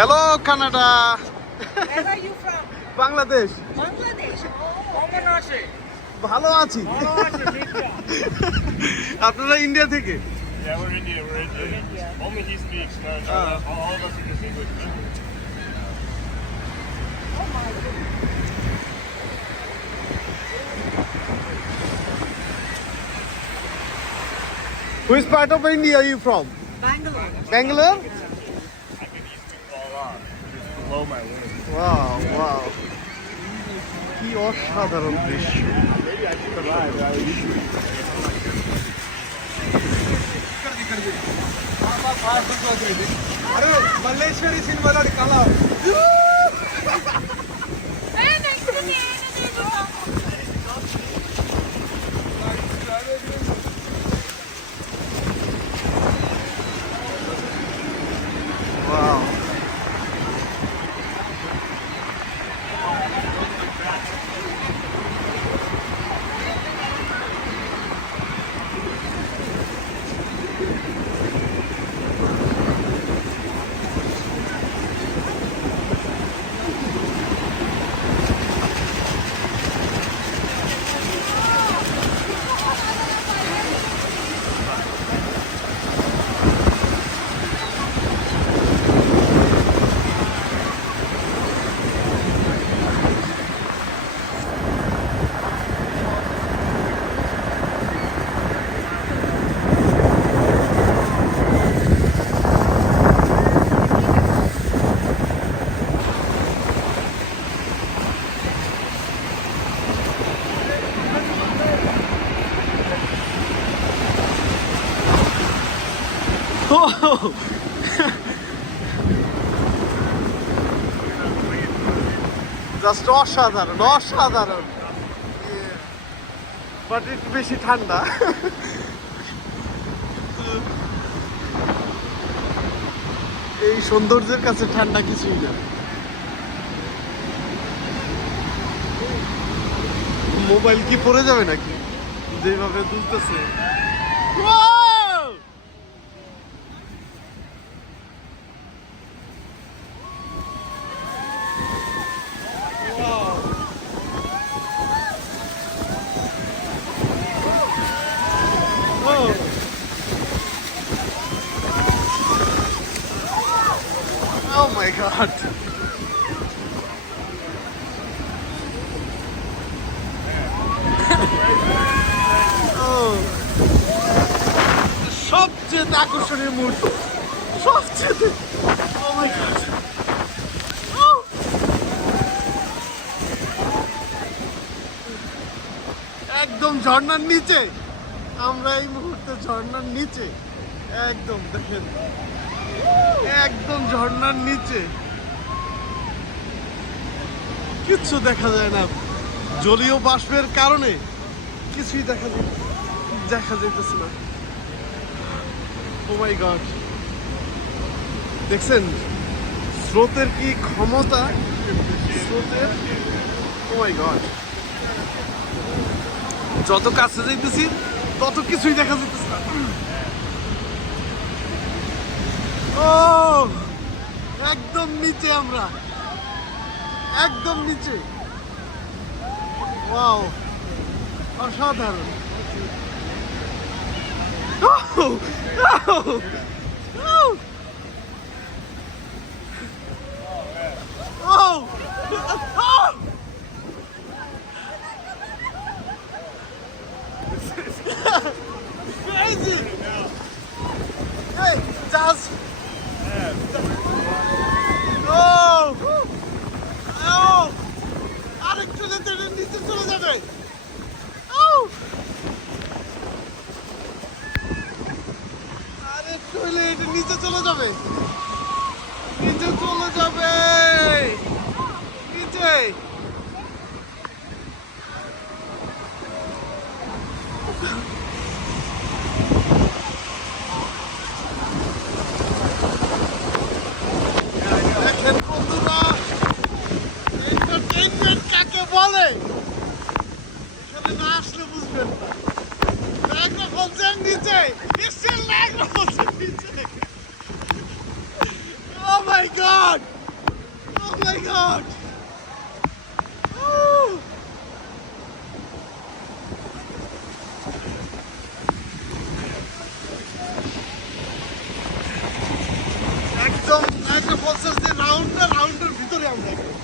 Hello Canada. Where are you from? Bangladesh. Bangladesh. ভালো আছি। আপনারা ইন্ডিয়া থেকে? Yeah, we're India. We're India. Only he speaks. No, all of us are just English. Oh my goodness. Which part of India are you from? Bangalore. Bangalore? I can easily fall off. Just below my wing. Wow, wow. কি অসাধারণ দৃশ্য। Maybe I should try. అరే మల్లేశ్వరి సినిమాలోని కళ. Wow. Just অসাধারণ অসাধারণ। বাট একটু বেশি ঠান্ডা। এই সৌন্দর্যের কাছে ঠান্ডা কিছুই না। মোবাইল কি পড়ে যাবে নাকি যেভাবে দুলতেছে? Oh my god. সবচেয়ে আকর্ষণীয় মুহূর্ত সবচেয়ে। Oh my god. একদম ঝর্ণার নিচে আমরা এই মুহূর্তে ঝর্ণার নিচে একদম দেখেন একদম ঝর্ণার নিচে কিচ্ছু দেখা যায় না জলীয় বাষ্পের কারণে কিছুই দেখা যাইতেছে না। ও মাই গড দেখছেন স্রোতের কি ক্ষমতা স্রোতের। ও মাই গড যত কাছে যাইতেছি তত কিছুই দেখা যাইতেছে না। ও একদম নিচে আমরা একদম নিচে। ওয়াও অসাধারণ। Crazy. Hey, just আরেকটু যেতে নিচে চলে যাবে। আরেকটু হলে এটা নিচে চলে যাবে নিচে চলে যাবে নিচে। দেখেন বন্ধুরা এন্টারটেইনমেন্ট কাকে বলে এখানে না আসলে বুঝবেন না। নায়াগ্রা ফলসের নিচে স্টিল নায়াগ্রা ফলসের নিচে। Oh my god! God! একদম একটা বলছে যে রাউন্ডের ভিতরে আমরা একদম